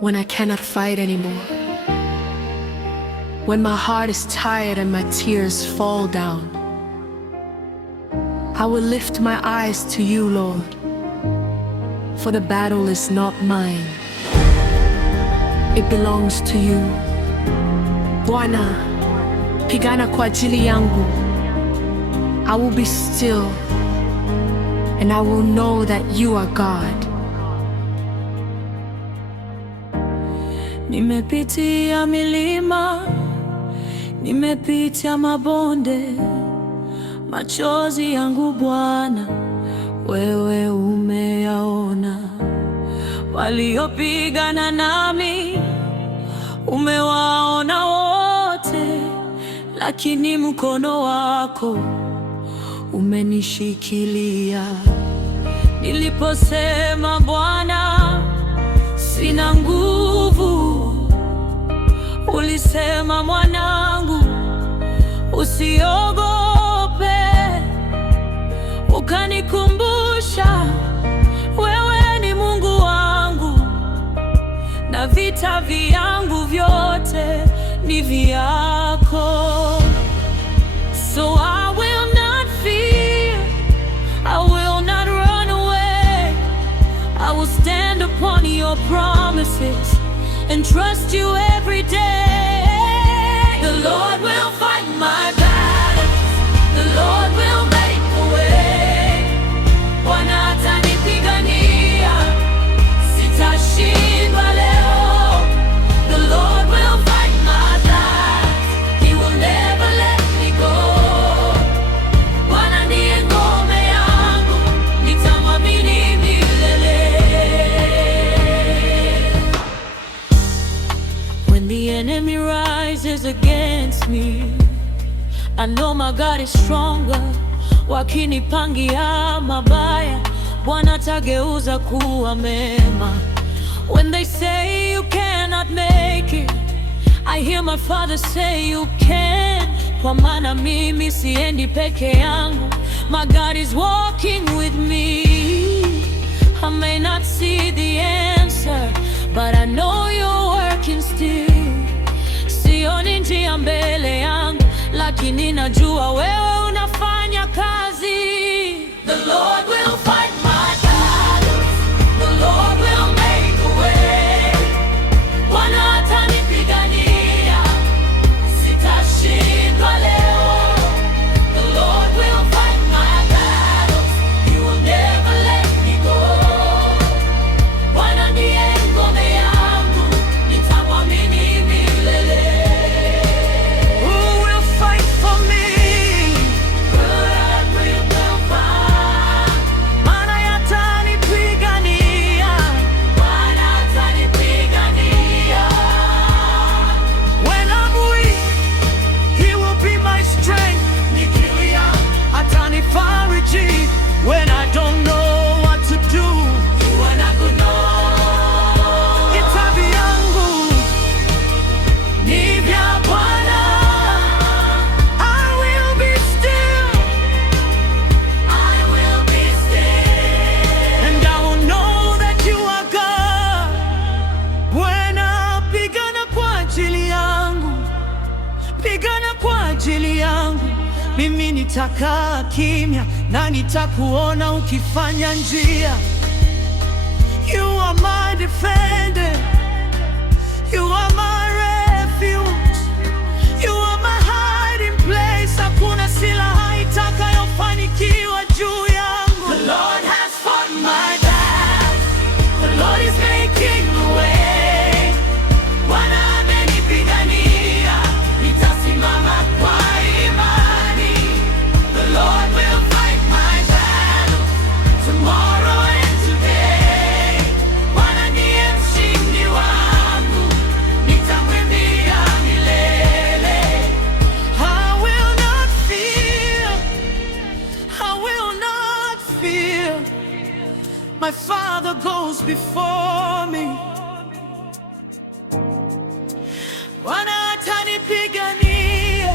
When I cannot fight anymore, when my heart is tired and my tears fall down, I will lift my eyes to you, Lord, for the battle is not mine, it belongs to you. Bwana, pigana kwa ajili yangu. I will be still and I will know that you are God. Nimepitia milima, nimepitia mabonde, machozi yangu Bwana, wewe umeyaona. Waliopigana nami umewaona wote, lakini mkono wako umenishikilia. Niliposema Bwana, sina nguvu, ulisema mwanangu, usiogope. Ukanikumbusha wewe ni Mungu wangu, na vita vyangu vyote ni vyako. So I will not fear, I will not run away. I will stand upon your promises and trust you every day. The Lord will fight my battles, the Lord will make a way. Bwana atanipigania, sitashindwa leo. The Lord will fight my battles, He will never let me go. Bwana ndiye ngome yangu, nitamwamini milele. When the enemy rises against me, I know my God is stronger. Wakinipangia mabaya, Bwana atageuza kuwa mema. When they say you cannot make it, I hear my Father say you can. Kwa maana mimi siendi peke yangu, my God is walking with me. I may not see the answer, but I know you're working still. Sioni njia mbele yangu, lakini najua wewe unafanya kazi. The Lord will fight my battles, the Lord will make a way. Bwana atanipigania, sitashindwa leo. The Lord will fight my battles, He will never let me go. Bwana ndiye ngome yangu, nitamwamini milele. Who will fight for me? God will fight. Maana yatanipigania, Bwana atanipigania. When I'm weak, He will be my strength. Nikilia, atanifariji. When I don't know what to do, you anakuknow. Vita vyangu ni vya Bwana. I will be still, I will be still, and I will know that you are God. Bwana, pigana kwa ajili yangu, pigana kwa ajili yangu. Mimi nitakaa kimya na nitakuona ukifanya njia. You are my defender, you are my refuge, you are my hiding place. Hakuna silaha itakayofanikiwa juu yangu. The Lord has fought my battles, the Lord is making a way. Bwana amenipigania, nitasimama kwa imani. The Lord will fight my battles tomorrow and today. Bwana ndiye mshindi wangu, nitamwimbia milele. I will not fear, I will not fear. My Father goes before me. Bwana atanipigania,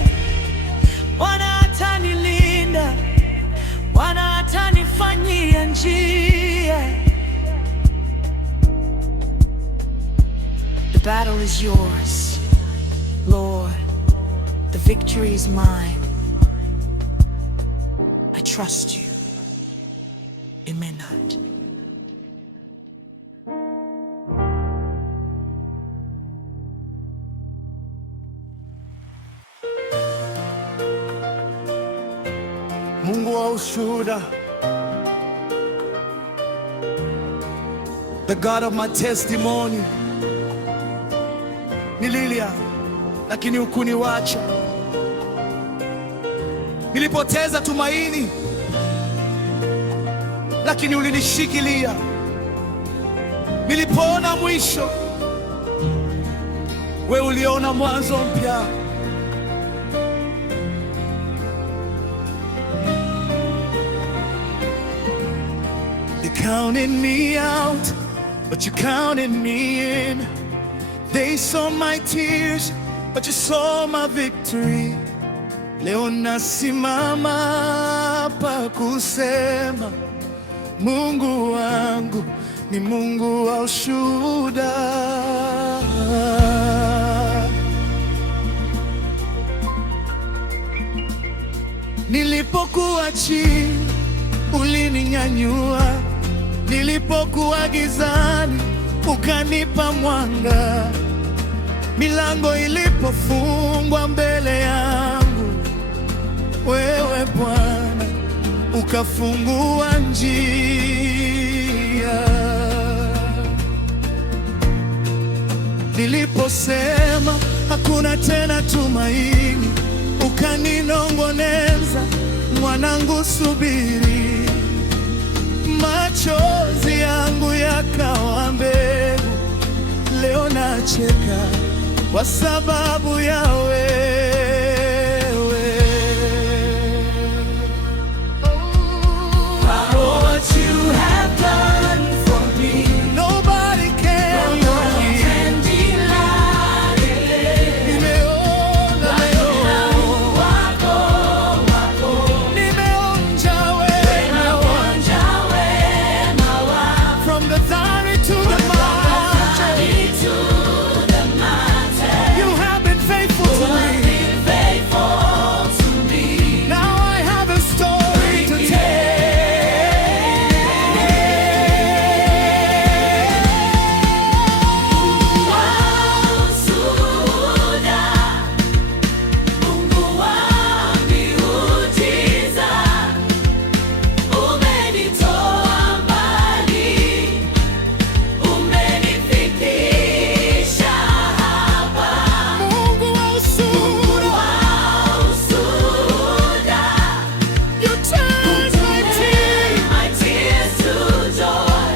Bwana atanilinda. battle is yours, Lord. The victory is mine. I trust you in midnight. Mungu wa ushuhuda, the God of my testimony. Nililia lakini hukuniacha, nilipoteza tumaini lakini ulinishikilia, nilipoona mwisho wewe uliona mwanzo mpya. They counted me out, but you counted me in. They saw my tears, but you saw my victory. Leo nasimama hapa kusema Mungu wangu ni Mungu wa ushuhuda. Nilipokuwa chini ulininyanyua, nilipokuwa gizani ukanipa mwanga, milango ilipofungwa mbele yangu, wewe Bwana ukafungua njia. Niliposema hakuna tena tumaini, ukaninong'oneza, mwanangu subiri. Machozi yangu yakawa mbegu, leo nacheka kwa sababu ya wewe. What you have done for me, Nobody can deny it. Nimeona leo, nimeonja wema from the valley to the mountain. You have been faithful to me. Now I have a story to tell. Mungu wa ushuhuda, you turned my tears to joy.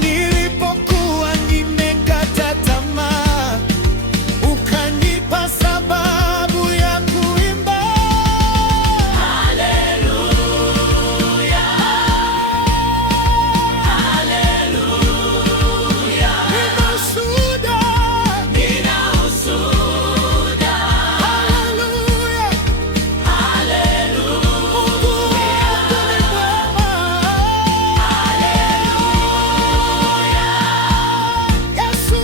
Nilipokuwa nimekata tamaa, ukanipa sababu ya kuimba. Haleluya, haleluya. Nina ushuhuda, haleluya, Mungu wangu ni mwema. Yesu,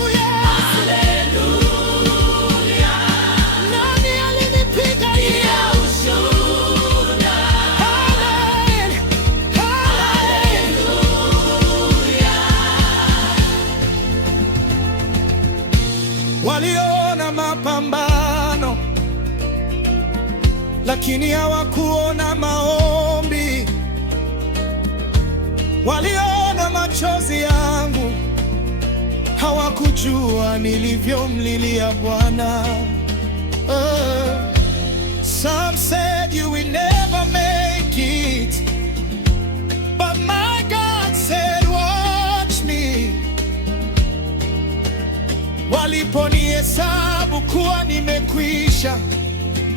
nani alinipigania? Waliona mapambano lakini hawakuona maombi. Waliona machozi yangu, hawakujua nilivyomlilia Bwana. Some said you will never make it, but my God said watch me. Waliponihesabu kuwa nimekwisha,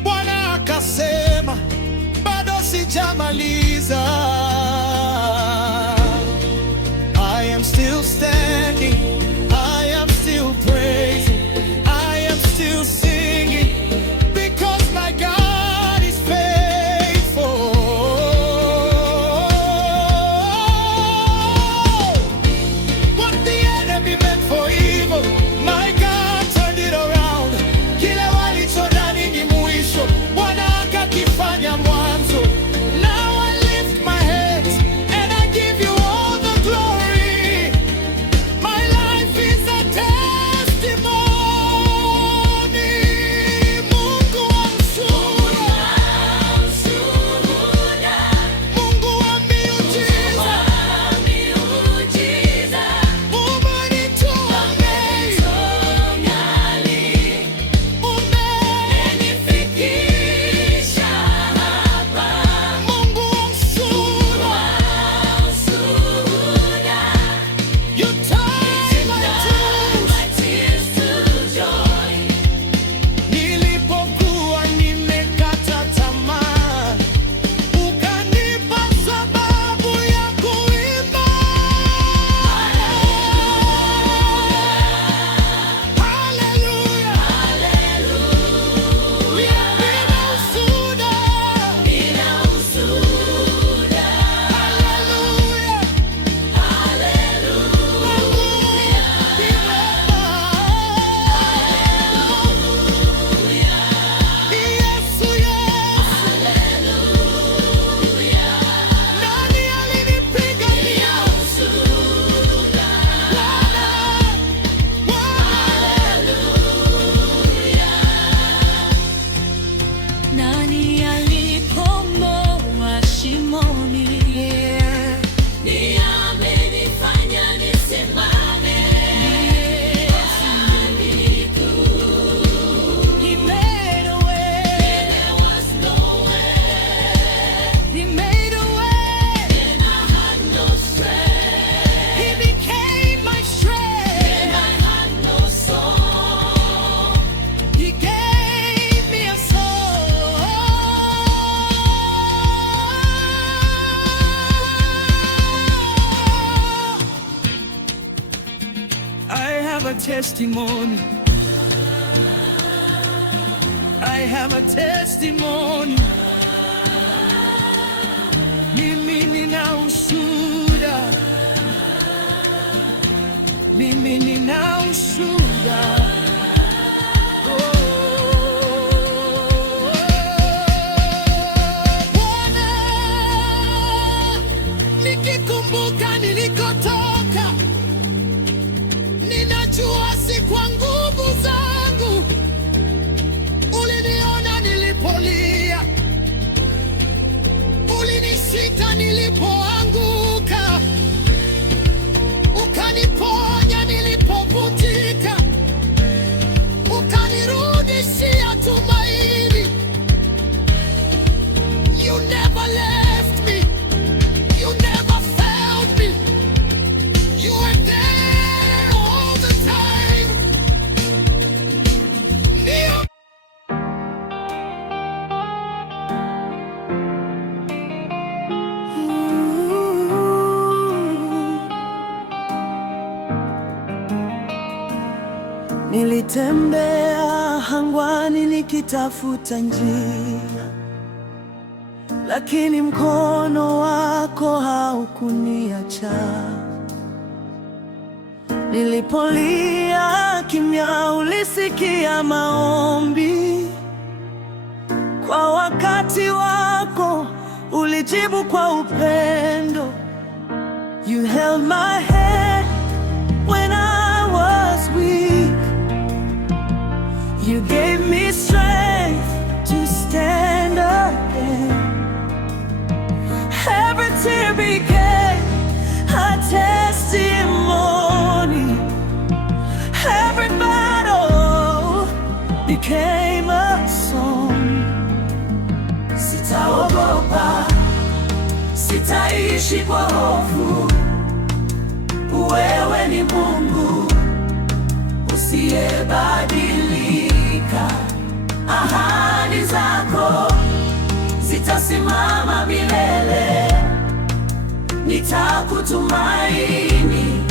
Bwana akasema bado sijamaliza. I am still standing, I am still praising, I am still singing, because my God is faithful. What the enemy meant for evil, my Nani alikomboa shimoni? Ni amenifanya nisimame. He made a way where there was no way. He made a way when I had no strength. He became my strength when I had no song. He gave me a song. I have a testimony. I have a testimony. Mimi nina ushuhuda. Mimi nina ushuhuda. Bwana, nikikumbuka nilikotoka, ninajua si kwa nguvu zangu. Uliniona nilipolia, ulinishika nilipoanguka, ukaniponya nilipovutika, ukanirudishia tumaini. You never left me, you never failed me, you were there all the time. Ndio nilitembea hangwani nikitafuta njia, lakini mkono wako haukuniacha. Nilipolia kimya, ulisikia maombi. Kwa wakati wako ulijibu kwa upendo. You held my hand when I was weak. You gave me strength to stand again. Every tear became a testimony. Every battle became a song. Sitaogopa, sitaishi kwa hofu. Wewe ni Mungu usiyebadilika. Ahadi zako zitasimama milele. Nitakutumaini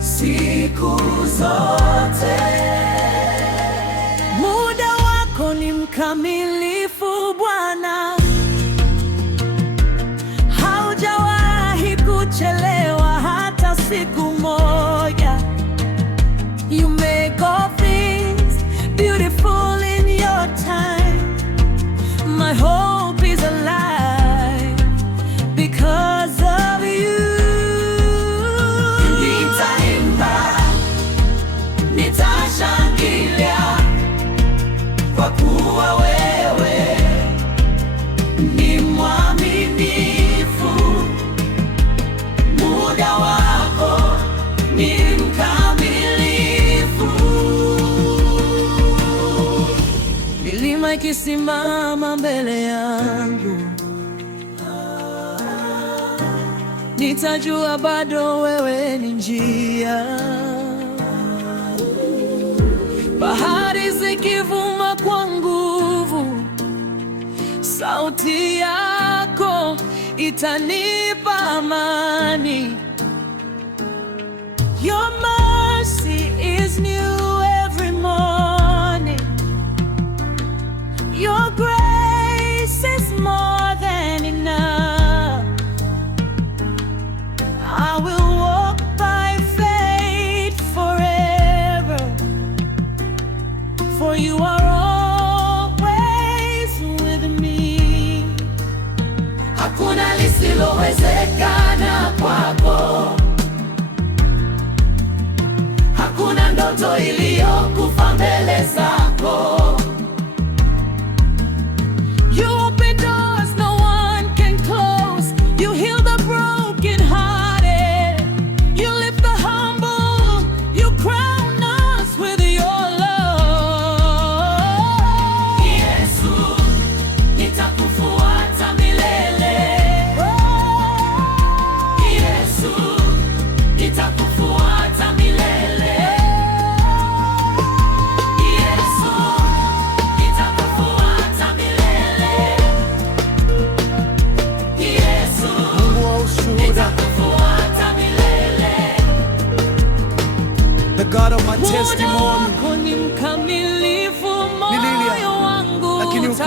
siku zote. Muda wako ni mkamilifu Bwana, haujawahi kuchelewa hata siku moja. You make all things beautiful in your time. My hope is alive because of you. Nitaimba, nitashangilia kwa kuwa wewe ni mwaminifu. Muda wako ni mkamilifu. Milima ikisimama mbele yangu, nitajua bado wewe ni njia. Bahari zikivuma kwa nguvu, sauti yako itanipa amani. Your mercy is new every morning. Your grace is more than enough. I will walk by faith forever, for you are always with me. Hakuna lisilowezekana kwako. Hakuna ndoto iliyokufa mbele zako.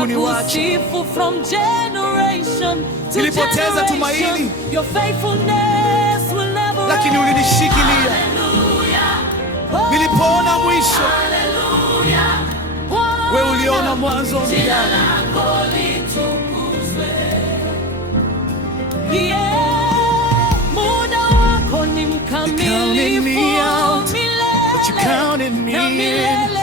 kuniwacha. Nitakusifu from generation to Nilipoteza tumaini, generation. Your faithfulness will never lakini end. ulinishikilia. Oh, Nilipoona mwisho, Bwana, wewe uliona mwanzo mpya. Yeah, muda wako ni Counting mkamilifu me out, but you counted me na in. milele.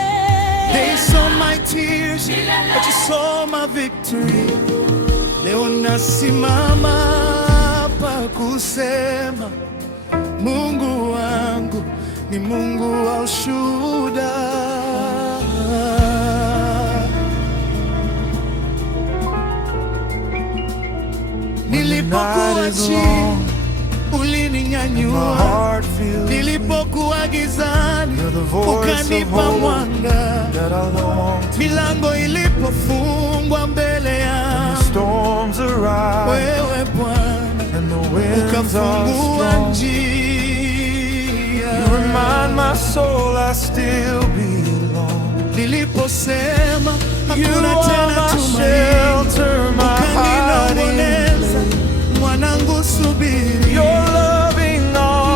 They saw my tears, but you saw my victory. Leo nasimama hapa kusema Mungu wangu ni Mungu wa ushuhuda. Nilipokuwa chini ulininyanyua, nilipokuwa gizani ukanipa mwanga, milango ilipofungwa mbele yangu, wewe Bwana ukafungua njia. Niliposema hakuna tena tumaini, ukaninong'oneza, mwanangu subiri,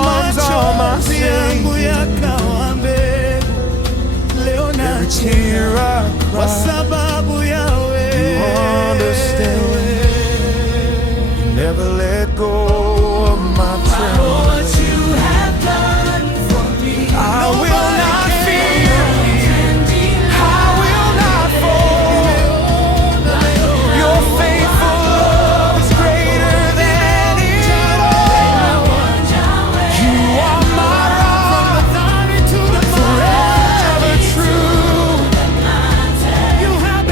machozi yangu yakawa mbegu. Leo nacheka kwa sababu ya wewe. Never let go of my trembling. What you have done for me, I will not fear, I will not fall. Your faithful love is greater than it all. You are my rock, forever true. You have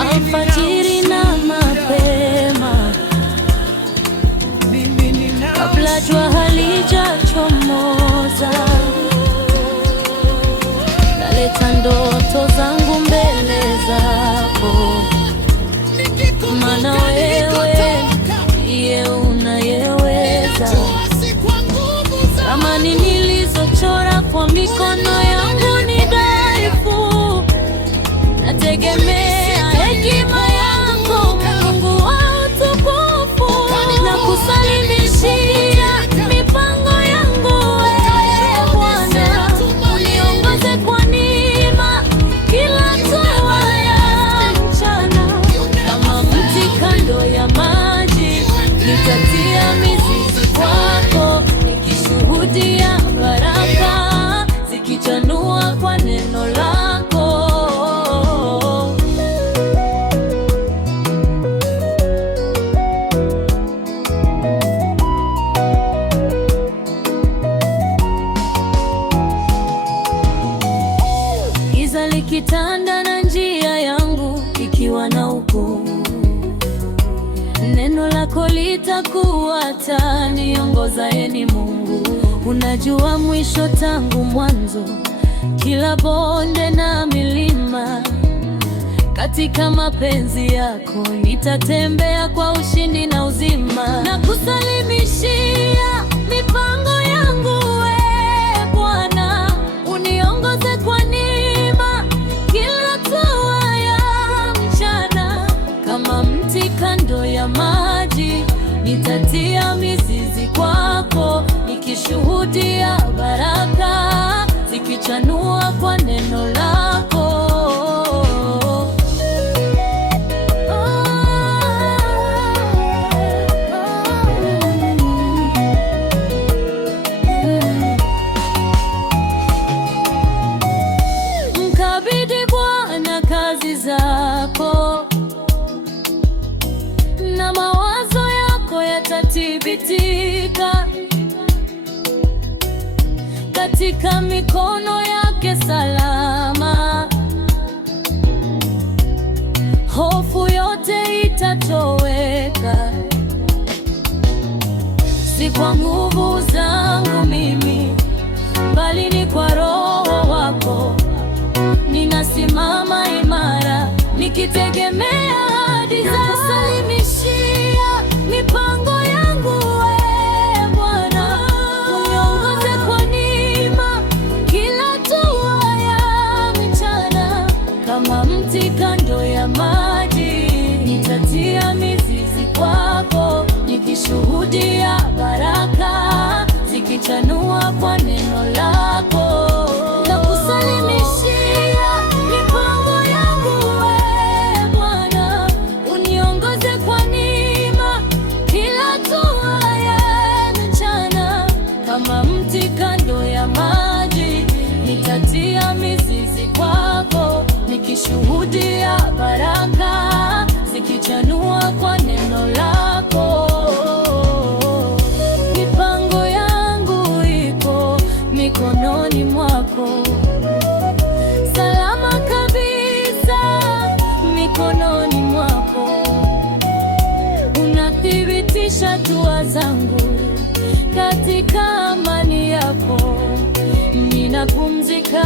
Alfajiri na mapema, kabla jua halijachomoza, naleta ndoto zangu mbele zako, maana wewe ndiye unayeweza. Ramani nilizochora kwa mikono yangu ni dhaifu, nategemea hekima yako, Mungu wa utukufu, na kusalimishia mipango yangu wewe Bwana. Uniongoze kwa neema kila hatua ya mchana, kama mti kando ya maji, nitatia mizizi kwako, nikishuhudia baraka zikichanua kwa neno lako. Giza likitanda na njia yangu ikiwa na hukumu, neno lako litakuwa taa niongozaye. Ni Mungu, unajua mwisho tangu mwanzo, kila bonde na milima. Katika mapenzi yako nitatembea kwa ushindi na uzima, na kusalimishia mipango yangu we Bwana. Uniongoze kwa neema kila hatua ya mchana, kama mti kando ya maji, nitatia mizizi kwako, nikishuhudia baraka zikichanua kwa neno lako. Mkabidhi Bwana kazi zako, na mawazo yako yatathibitika katika mikono yake salama. Hofu yote itatoweka, si kwa nguvu zangu mimi, bali ni kwa Roho wako. Ninasimama imara nikitegemea ahadi zako, nakusalimishia mipango yangu we Bwana. Uniongoze kwa neema kila hatua ya mchana, kama mti kando ya maji, nitatia mizizi kwako, nikishuhudia baraka zikichanua kwa neno lako. Nakusalimishia mipango yangu we Bwana. Uniongoze kwa neema kila hatua ya mchana, kama mti kando ya maji, nitatia mizizi kwako, nikishuhudia baraka zikichanua kwa neno lako. Mipango yangu iko mikononi mwako, salama kabisa mikononi mwako. Unathibitisha hatua zangu katika amani yako, ninapumzika.